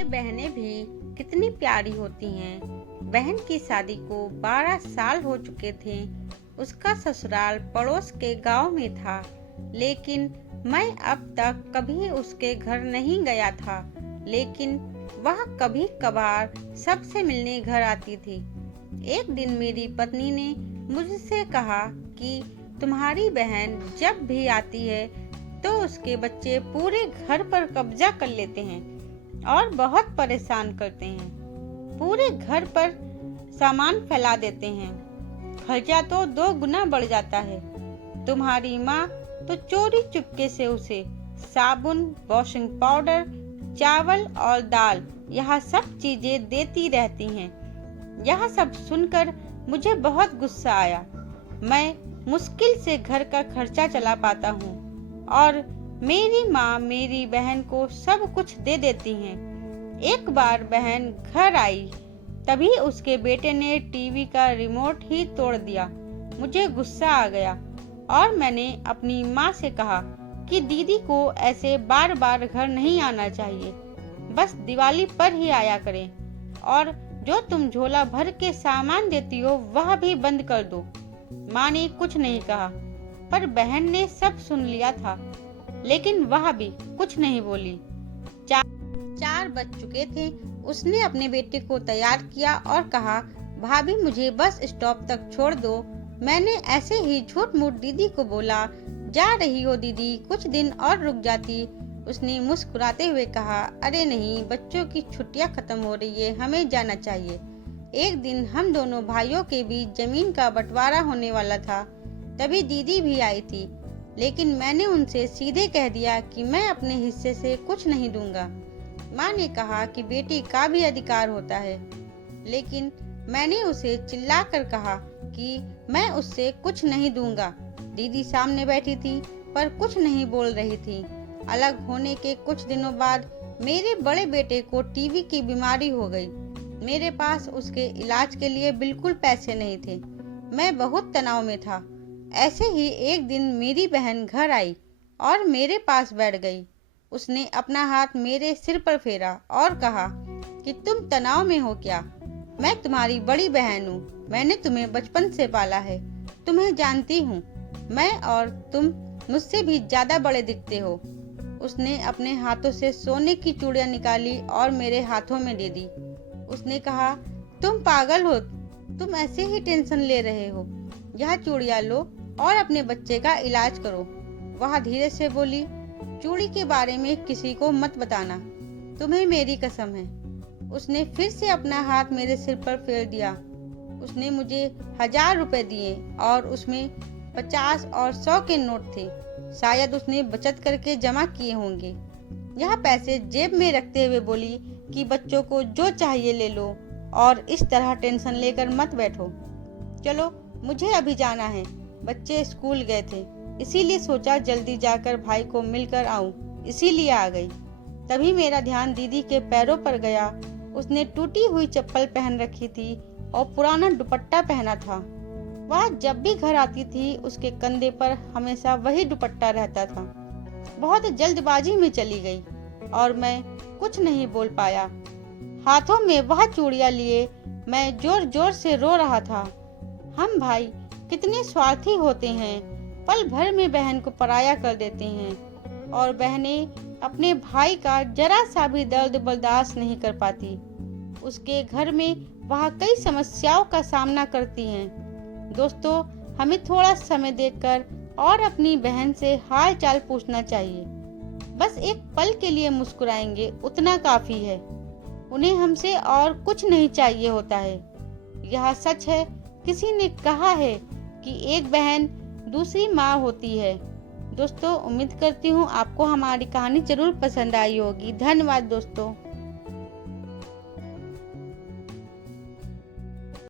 ये बहनें भी कितनी प्यारी होती हैं। बहन की शादी को 12 साल हो चुके थे। उसका ससुराल पड़ोस के गांव में था, लेकिन मैं अब तक कभी उसके घर नहीं गया था। लेकिन वह कभी कभार सबसे मिलने घर आती थी। एक दिन मेरी पत्नी ने मुझसे कहा कि तुम्हारी बहन जब भी आती है तो उसके बच्चे पूरे घर पर कब्जा कर लेते हैं और बहुत परेशान करते हैं। पूरे घर पर सामान फैला देते हैं। खर्चा तो 2 गुना बढ़ जाता है। तुम्हारी माँ तो चोरी चुपके से उसे साबुन, वॉशिंग पाउडर, चावल और दाल, यह सब चीजें देती रहती हैं। यह सब सुनकर मुझे बहुत गुस्सा आया। मैं मुश्किल से घर का खर्चा चला पाता हूँ और मेरी माँ मेरी बहन को सब कुछ दे देती हैं। एक बार बहन घर आई, तभी उसके बेटे ने टीवी का रिमोट ही तोड़ दिया। मुझे गुस्सा आ गया और मैंने अपनी माँ से कहा कि दीदी को ऐसे बार बार घर नहीं आना चाहिए, बस दिवाली पर ही आया करें, और जो तुम झोला भर के सामान देती हो वह भी बंद कर दो। माँ ने कुछ नहीं कहा, पर बहन ने सब सुन लिया था, लेकिन वह भी कुछ नहीं बोली। 4 बज चुके थे। उसने अपने बेटे को तैयार किया और कहा, भाभी मुझे बस स्टॉप तक छोड़ दो। मैंने ऐसे ही झूठ मूठ दीदी को बोला, जा रही हो दीदी, कुछ दिन और रुक जाती। उसने मुस्कुराते हुए कहा, अरे नहीं, बच्चों की छुट्टियां खत्म हो रही है, हमें जाना चाहिए। एक दिन हम दोनों भाइयों के बीच जमीन का बंटवारा होने वाला था। तभी दीदी भी आई थी, लेकिन मैंने उनसे सीधे कह दिया कि मैं अपने हिस्से से कुछ नहीं दूंगा। माँ ने कहा कि बेटी का भी अधिकार होता है, लेकिन मैंने उसे चिल्लाकर कहा कि मैं उससे कुछ नहीं दूंगा। दीदी सामने बैठी थी पर कुछ नहीं बोल रही थी। अलग होने के कुछ दिनों बाद मेरे बड़े बेटे को टीबी की बीमारी हो गई। मेरे पास उसके इलाज के लिए बिल्कुल पैसे नहीं थे। मैं बहुत तनाव में था। ऐसे ही एक दिन मेरी बहन घर आई और मेरे पास बैठ गई। उसने अपना हाथ मेरे सिर पर फेरा और कहा कि तुम तनाव में हो क्या? मैं तुम्हारी बड़ी बहन हूँ। मैंने तुम्हें बचपन से पाला है, तुम्हें जानती हूँ। मैं और तुम मुझसे भी ज्यादा बड़े दिखते हो। उसने अपने हाथों से सोने की चूड़ियां निकाली और मेरे हाथों में दे दी। उसने कहा, तुम पागल हो, तुम ऐसे ही टेंशन ले रहे हो। यह चूड़ियां लो और अपने बच्चे का इलाज करो। वह धीरे से बोली, चूड़ी के बारे में किसी को मत बताना, तुम्हें मेरी कसम है। उसने फिर से अपना हाथ मेरे सिर पर फेर दिया। उसने मुझे 1000 रुपए दिए और उसमें 50 और 100 के नोट थे। शायद उसने बचत करके जमा किए होंगे। यह पैसे जेब में रखते हुए बोली कि बच्चों को जो चाहिए ले लो और इस तरह टेंशन लेकर मत बैठो। चलो, मुझे अभी जाना है। बच्चे स्कूल गए थे, इसीलिए सोचा जल्दी जाकर भाई को मिलकर आऊं, इसीलिए आ गई। तभी मेरा ध्यान दीदी के पैरों पर गया। उसने टूटी हुई चप्पल पहन रखी थी और पुराना दुपट्टा पहना था। वह जब भी घर आती थी उसके कंधे पर हमेशा वही दुपट्टा रहता था। बहुत जल्दबाजी में चली गई और मैं कुछ नहीं बोल पाया। हाथों में वह चूड़ियां लिए मैं जोर जोर से रो रहा था। हम भाई कितने स्वार्थी होते हैं, पल भर में बहन को पराया कर देते हैं, और बहनें अपने भाई का जरा सा भी दर्द बर्दाश्त नहीं कर पाती। उसके घर में वह कई समस्याओं का सामना करती हैं। दोस्तों, हमें थोड़ा समय देकर और अपनी बहन से हाल चाल पूछना चाहिए। बस एक पल के लिए मुस्कुराएंगे, उतना काफी है। उन्हें हमसे और कुछ नहीं चाहिए होता है। यह सच है। किसी ने कहा है कि एक बहन दूसरी माँ होती है। दोस्तों, उम्मीद करती हूँ आपको हमारी कहानी जरूर पसंद आई होगी। धन्यवाद दोस्तों।